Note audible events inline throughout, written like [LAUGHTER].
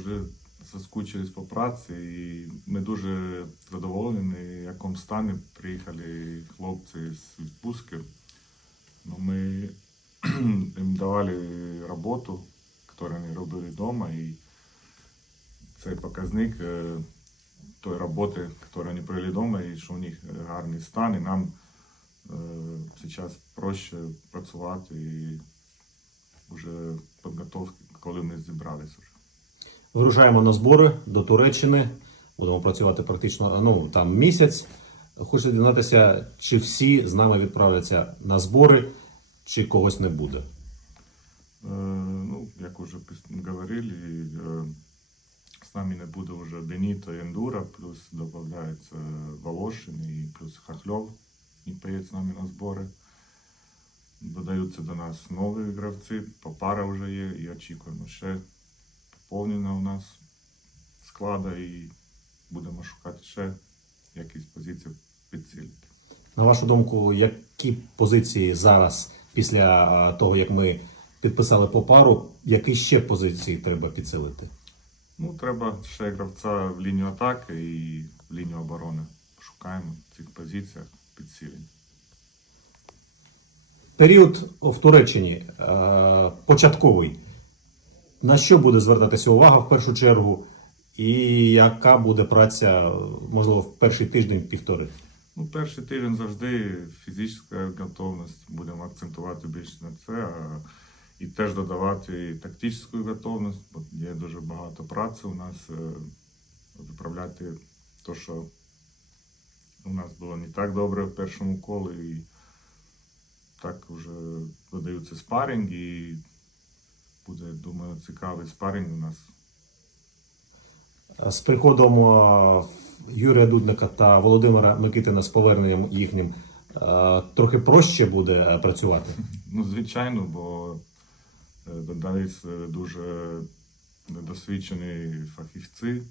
вже соскучились по праці, і ми дуже задоволені, в якому стані приїхали хлопці з відпустки. Ну, ми [CLEARS THROAT] їм давали роботу, яку вони робили вдома, і цей показник е, тої роботи, яку вони провели вдома, і що у них гарний стан, і нам зараз проще працювати і вже підготовки, коли ми зібралися. Вирушаємо на збори до Туреччини. Будемо працювати практично ну, там місяць. Хочу дізнатися, чи всі з нами відправляться на збори, чи когось не буде. Э, Ну, як уже говорили, э, с нами не буде вже Беніто і Ендура, плюс додається Волошин і плюс Хахльов, і поїде з нами на збори. Додаються до нас нові гравці, попара вже є, і очікуємо ще поповнення у нас склада і будемо шукати ще якісь позиції підсилити. На вашу думку, які позиції зараз, після того, як ми підписали по пару, які ще позиції треба підсилити? Ну, треба ще гравця в лінію атаки і в лінію оборони. Шукаємо в цих позиціях підсилень. Період в Туреччині початковий. На що буде звертатися увага в першу чергу, і яка буде праця, можливо, в перший тиждень-півтори? Ну, перший тиждень завжди фізична готовність. Будемо акцентувати більше на це. А, і теж додавати тактичну готовність, бо є дуже багато праці у нас. е, Виправляти те, що у нас було не так добре в першому колі. І так вже додаються спарінг і буде, думаю, цікавий спарінг у нас. З приходом е, Юрія Дудника та Володимира Микитина з поверненням їхнім е, трохи проще буде е, працювати. Ну, звичайно, бо е, дуже досвідчені фахівці.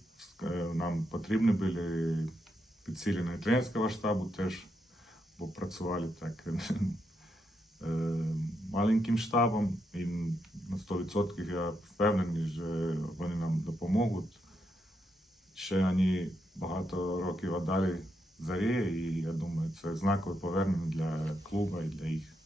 Нам потрібні були підсилені тренерського штабу теж, бо працювали так [LAUGHS] маленьким штабом. І на 100% я впевнений, що вони нам допоможуть. Ще вони багато років далі зарі, і я думаю, це знакове повернення для клубу і для їх.